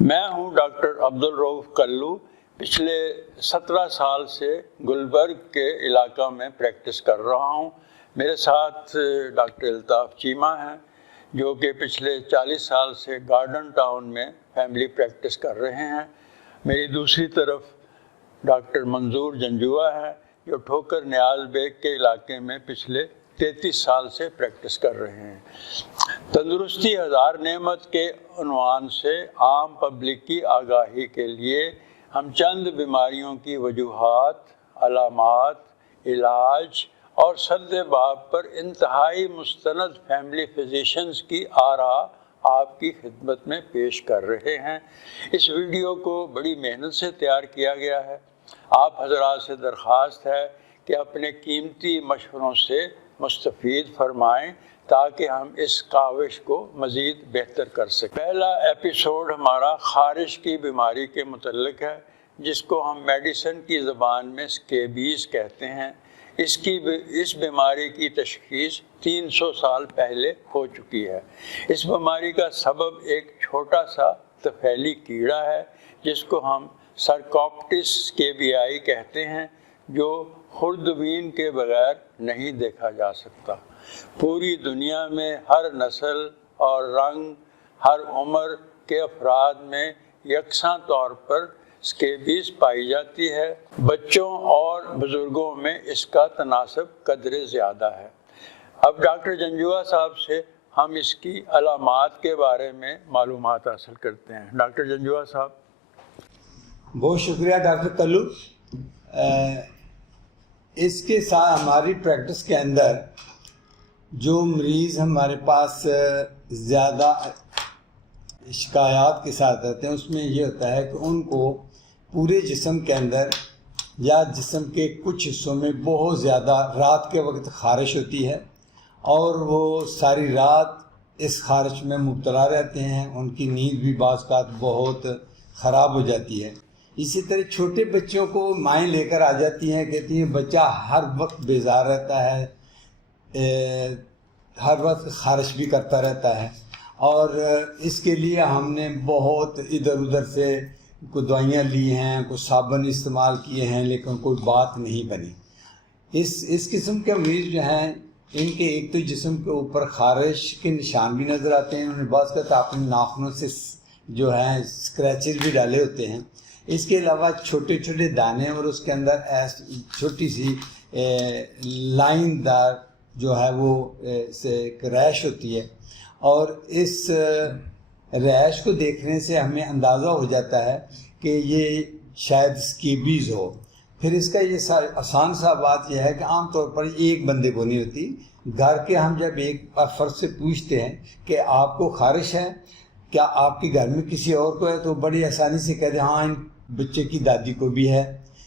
میں ہوں ڈاکٹر عبدالرؤف کلو. پچھلے 17 سال سے گلبرگ کے علاقہ میں پریکٹس کر رہا ہوں. میرے ساتھ ڈاکٹر الطاف چیمہ ہیں جو کہ پچھلے 40 سال سے گارڈن ٹاؤن میں فیملی پریکٹس کر رہے ہیں. میری دوسری طرف ڈاکٹر منظور جنجوعہ ہے جو ٹھوکر نیاز بیگ کے علاقے میں پچھلے 33 سال سے پریکٹس کر رہے ہیں. تندرستی ہزار نعمت کے عنوان سے عام پبلک کی آگاہی کے لیے ہم چند بیماریوں کی وجوہات، علامات، علاج اور سد باب پر انتہائی مستند فیملی فزیشنز کی آراء آپ کی خدمت میں پیش کر رہے ہیں. اس ویڈیو کو بڑی محنت سے تیار کیا گیا ہے. آپ حضرات سے درخواست ہے کہ اپنے قیمتی مشوروں سے مستفید فرمائیں تاکہ ہم اس کاوش کو مزید بہتر کر سکیں. پہلا ایپیسوڈ ہمارا خارش کی بیماری کے متعلق ہے جس کو ہم میڈیسن کی زبان میں سکیبیز کہتے ہیں. اس بیماری کی تشخیص 300 سال پہلے ہو چکی ہے. اس بیماری کا سبب ایک چھوٹا سا طفیلی کیڑا ہے جس کو ہم سرکوپٹس سکیبیائی کہتے ہیں جو خوردبین کے بغیر نہیں دیکھا جا سکتا. پوری دنیا میں ہر نسل اور رنگ، ہر عمر کے افراد میں یکساں طور پر سکیبیز پائی جاتی ہے. بچوں اور بزرگوں میں اس کا تناسب قدرے زیادہ ہے. اب ڈاکٹر جنجوعہ صاحب سے ہم اس کی علامات کے بارے میں معلومات حاصل کرتے ہیں. ڈاکٹر جنجوعہ صاحب. بہت شکریہ ڈاکٹر کلو. اس کے ساتھ ہماری پریکٹس کے اندر جو مریض ہمارے پاس زیادہ شکایات کے ساتھ آتے ہیں اس میں یہ ہوتا ہے کہ ان کو پورے جسم کے اندر یا جسم کے کچھ حصوں میں بہت زیادہ رات کے وقت خارش ہوتی ہے اور وہ ساری رات اس خارش میں مبتلا رہتے ہیں. ان کی نیند بھی بعض اوقات بہت خراب ہو جاتی ہے. اسی طرح چھوٹے بچوں کو مائیں لے کر آ جاتی ہیں، کہتی ہیں بچہ ہر وقت بیزار رہتا ہے، ہر وقت خارش بھی کرتا رہتا ہے، اور اس کے لیے ہم نے بہت ادھر ادھر سے کوئی دوائیاں لی ہیں، کوئی صابن استعمال کیے ہیں، لیکن کوئی بات نہیں بنی. اس قسم کے مریض جو ہیں ان کے ایک تو جسم کے اوپر خارش کے نشان بھی نظر آتے ہیں. انہیں بعض کا اپنے ناخنوں سے جو ہیں اسکریچز بھی ڈالے ہوتے ہیں. اس کے علاوہ چھوٹے چھوٹے دانے اور اس کے اندر چھوٹی سی لائن دار جو ہے وہ ایک ریش ہوتی ہے، اور اس ریش کو دیکھنے سے ہمیں اندازہ ہو جاتا ہے کہ یہ شاید سکیبیز ہو. پھر اس کا یہ آسان سا بات یہ ہے کہ عام طور پر ایک بندے کو نہیں ہوتی. گھر کے ہم جب ایک فرد سے پوچھتے ہیں کہ آپ کو خارش ہے، کیا آپ کے گھر میں کسی اور کو ہے، تو بڑی آسانی سے کہتے ہیں ہاں ان بچے کی دادی کو بھی ہے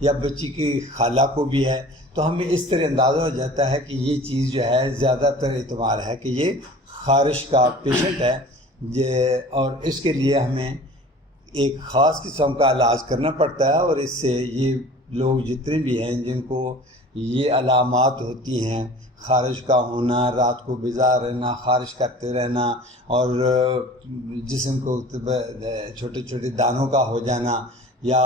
یا بچی کی خالہ کو بھی ہے. تو ہمیں اس طرح اندازہ ہو جاتا ہے کہ یہ چیز جو ہے زیادہ تر اعتبار ہے کہ یہ خارش کا پیشنٹ ہے، اور اس کے لیے ہمیں ایک خاص قسم کا علاج کرنا پڑتا ہے. اور اس سے یہ لوگ جتنے بھی ہیں جن کو یہ علامات ہوتی ہیں، خارش کا ہونا، رات کو بیزار رہنا، خارش کرتے رہنا، اور جسم کو چھوٹے چھوٹے دانوں کا ہو جانا، یا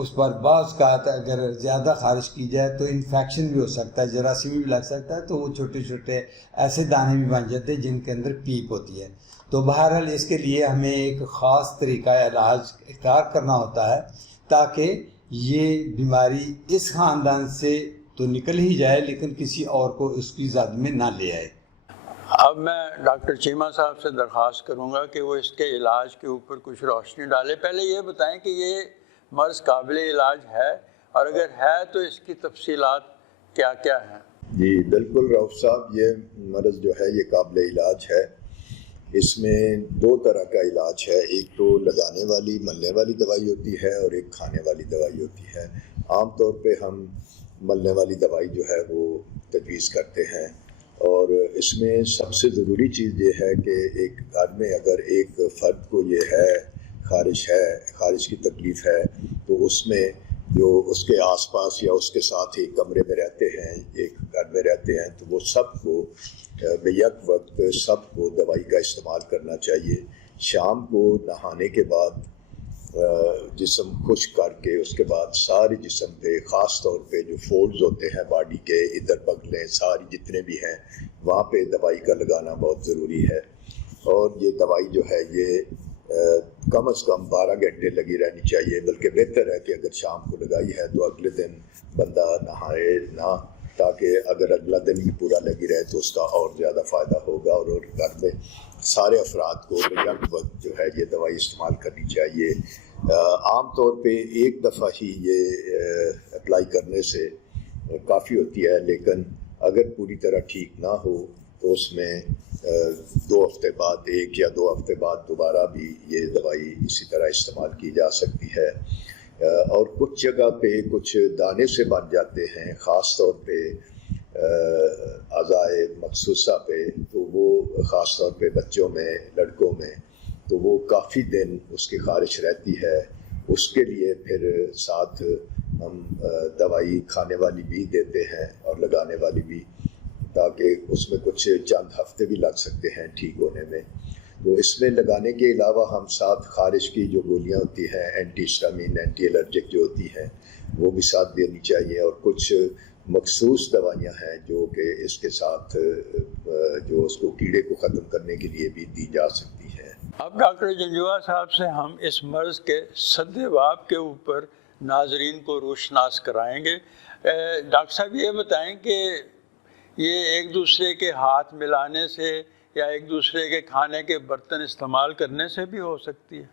اس پر بعض کا اگر زیادہ خارش کی جائے تو انفیکشن بھی ہو سکتا ہے، جراثیم بھی لگ سکتا ہے، تو وہ چھوٹے چھوٹے ایسے دانے بھی بن جاتے ہیں جن کے اندر پیپ ہوتی ہے. تو بہرحال اس کے لیے ہمیں ایک خاص طریقہ علاج اختیار کرنا ہوتا ہے تاکہ یہ بیماری اس خاندان سے تو نکل ہی جائے لیکن کسی اور کو اس کی زد میں نہ لے آئے. اب میں ڈاکٹر چیمہ صاحب سے درخواست کروں گا کہ وہ اس کے علاج کے اوپر کچھ روشنی ڈالے. پہلے یہ بتائیں کہ یہ مرض قابل علاج ہے، اور اگر ہے تو اس کی تفصیلات کیا کیا ہیں؟ جی بالکل رؤف صاحب، یہ مرض جو ہے یہ قابل علاج ہے. اس میں 2 طرح کا علاج ہے. ایک تو لگانے والی ملنے والی دوائی ہوتی ہے اور ایک کھانے والی دوائی ہوتی ہے. عام طور پہ ہم ملنے والی دوائی جو ہے وہ تجویز کرتے ہیں، اور اس میں سب سے ضروری چیز یہ ہے کہ ایک گھر میں اگر ایک فرد کو یہ ہے خارش کی تکلیف ہے، تو اس میں جو اس کے آس پاس یا اس کے ساتھ ایک کمرے میں رہتے ہیں، ایک گھر میں رہتے ہیں، تو وہ سب کو بیک وقت سب کو دوائی کا استعمال کرنا چاہیے. شام کو نہانے کے بعد جسم خشک کر کے اس کے بعد سارے جسم پہ، خاص طور پہ جو فولڈز ہوتے ہیں باڈی کے، ادھر بغلیں ساری جتنے بھی ہیں، وہاں پہ دوائی کا لگانا بہت ضروری ہے. اور یہ دوائی جو ہے یہ کم از کم 12 گھنٹے لگی رہنی چاہیے، بلکہ بہتر ہے کہ اگر شام کو لگائی ہے تو اگلے دن بندہ نہائے نہ، تاکہ اگر اگلا دن بھی پورا لگی رہے تو اس کا اور زیادہ فائدہ ہوگا. اور گھر میں سارے افراد کو یک وقت جو ہے یہ دوائی استعمال کرنی چاہیے. عام طور پہ ایک دفعہ ہی یہ اپلائی کرنے سے کافی ہوتی ہے، لیکن اگر پوری طرح ٹھیک نہ ہو تو اس میں 2 ہفتے بعد، 1 یا 2 ہفتے بعد دوبارہ بھی یہ دوائی اسی طرح استعمال کی جا سکتی ہے. اور کچھ جگہ پہ کچھ دانے سے بن جاتے ہیں، خاص طور پہ اعضائے مخصوصہ پہ، تو وہ خاص طور پہ بچوں میں، لڑکوں میں، تو وہ کافی دن اس کی خارش رہتی ہے. اس کے لیے پھر ساتھ ہم دوائی کھانے والی بھی دیتے ہیں اور لگانے والی بھی، تاکہ اس میں کچھ چند ہفتے بھی لگ سکتے ہیں ٹھیک ہونے میں. تو اس میں لگانے کے علاوہ ہم ساتھ خارش کی جو گولیاں ہوتی ہیں، اینٹی ہسٹامین، اینٹی الرجک جو ہوتی ہیں، وہ بھی ساتھ دینی چاہیے. اور کچھ مخصوص دوائیاں ہیں جو کہ اس کے ساتھ جو اس کو کیڑے کو ختم کرنے کے لیے بھی دی جا سکتی ہے. اب ڈاکٹر جنجوعہ صاحب سے ہم اس مرض کے سدباب کے اوپر ناظرین کو روشناس کرائیں گے. ڈاکٹر صاحب یہ بتائیں کہ یہ ایک دوسرے کے ہاتھ ملانے سے یا ایک دوسرے کے کھانے کے برتن استعمال کرنے سے بھی ہو سکتی ہے؟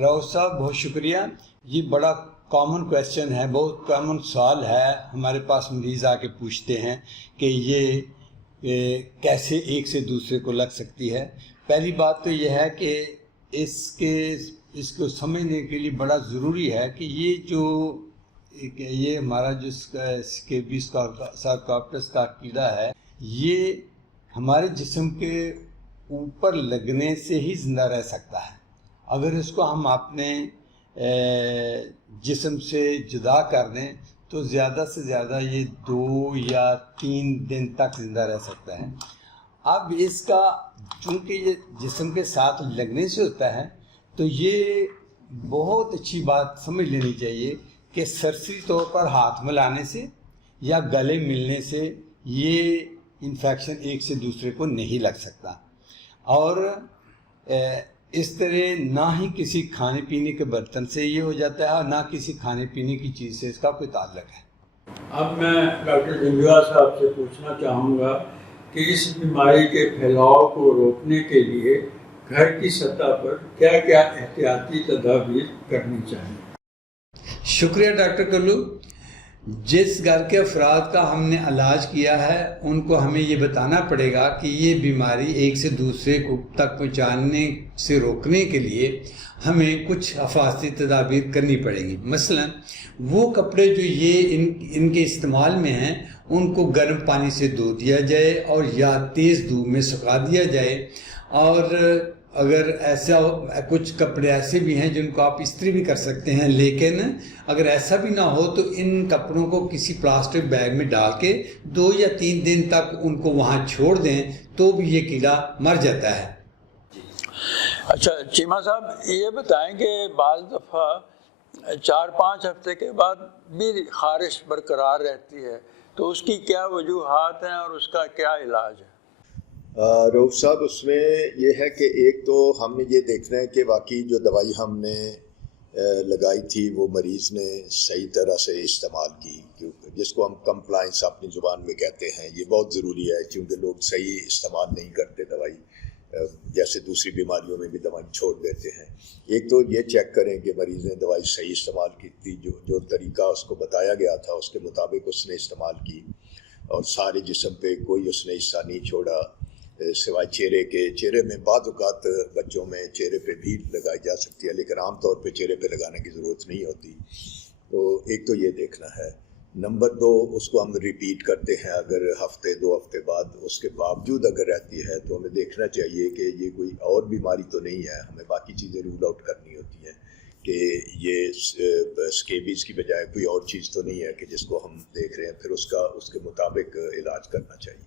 راؤ صاحب بہت شکریہ. یہ بڑا کامن کویسچن ہے، بہت کامن سوال ہے. ہمارے پاس مریض آ کے پوچھتے ہیں کہ یہ کیسے ایک سے دوسرے کو لگ سکتی ہے. پہلی بات تو یہ ہے کہ اس کو سمجھنے کے لیے بڑا ضروری ہے کہ یہ ہمارا جو اسکیبیس سارکوپٹس کا کیڑا ہے، یہ ہمارے جسم کے اوپر لگنے سے ہی زندہ رہ سکتا ہے. اگر اس کو ہم اپنے جسم سے جدا کر دیں تو زیادہ سے زیادہ یہ 2 یا 3 دن تک زندہ رہ سکتا ہے. اب اس کا چونکہ یہ جسم کے ساتھ لگنے سے ہوتا ہے تو یہ بہت اچھی بات سمجھ لینی چاہیے کہ سرسری طور پر ہاتھ ملانے سے یا گلے ملنے سے یہ انفیکشن ایک سے دوسرے کو نہیں لگ سکتا. اور اس طرح نہ ہی کسی کھانے پینے کے برتن سے یہ ہو جاتا ہے اور نہ کسی کھانے پینے کی چیز سے اس کا کوئی تعلق ہے. اب میں ڈاکٹر جنجوعہ صاحب سے پوچھنا چاہوں گا کہ اس بیماری کے پھیلاؤ کو روکنے کے لیے گھر کی سطح پر کیا کیا احتیاطی تدابیر کرنی چاہیے؟ شکریہ ڈاکٹر کلو. جس گھر کے افراد کا ہم نے علاج کیا ہے ان کو ہمیں یہ بتانا پڑے گا کہ یہ بیماری ایک سے دوسرے کو تک پہنچانے سے روکنے کے لیے ہمیں کچھ حفاظتی تدابیر کرنی پڑیں گی. مثلا وہ کپڑے جو یہ ان کے استعمال میں ہیں ان کو گرم پانی سے دھو دیا جائے اور یا تیز دھوپ میں سکھا دیا جائے. اور اگر ایسا کچھ کپڑے ایسے بھی ہیں جن کو آپ استری بھی کر سکتے ہیں، لیکن اگر ایسا بھی نہ ہو تو ان کپڑوں کو کسی پلاسٹک بیگ میں ڈال کے 2 یا 3 دن تک ان کو وہاں چھوڑ دیں تو بھی یہ کیڑا مر جاتا ہے. اچھا چیمہ صاحب یہ بتائیں کہ بعض دفعہ 4-5 ہفتے کے بعد بھی خارش برقرار رہتی ہے، تو اس کی کیا وجوہات ہیں اور اس کا کیا علاج ہے؟ رؤف صاحب اس میں یہ ہے کہ ایک تو ہم نے یہ دیکھنا ہے کہ واقعی جو دوائی ہم نے لگائی تھی وہ مریض نے صحیح طرح سے استعمال کی، جس کو ہم کمپلائنس اپنی زبان میں کہتے ہیں. یہ بہت ضروری ہے کیونکہ لوگ صحیح استعمال نہیں کرتے دوائی، جیسے دوسری بیماریوں میں بھی دوائی چھوڑ دیتے ہیں. ایک تو یہ چیک کریں کہ مریض نے دوائی صحیح استعمال کی تھی، جو طریقہ اس کو بتایا گیا تھا اس کے مطابق اس نے استعمال کی، اور سارے جسم پہ کوئی اس نے حصہ نہیں چھوڑا سوائے چہرے کے. چہرے میں بعض اوقات بچوں میں چہرے پہ بھی لگائی جا سکتی ہے، لیکن عام طور پہ چہرے پہ لگانے کی ضرورت نہیں ہوتی. تو ایک تو یہ دیکھنا ہے. نمبر 2، اس کو ہم ریپیٹ کرتے ہیں اگر ہفتے 2 ہفتے بعد، اس کے باوجود اگر رہتی ہے تو ہمیں دیکھنا چاہیے کہ یہ کوئی اور بیماری تو نہیں ہے. ہمیں باقی چیزیں رول آؤٹ کرنی ہوتی ہیں کہ یہ اسکیبیز کی بجائے کوئی اور چیز تو نہیں ہے کہ جس کو ہم دیکھ رہے ہیں، پھر اس کے مطابق علاج کرنا چاہیے.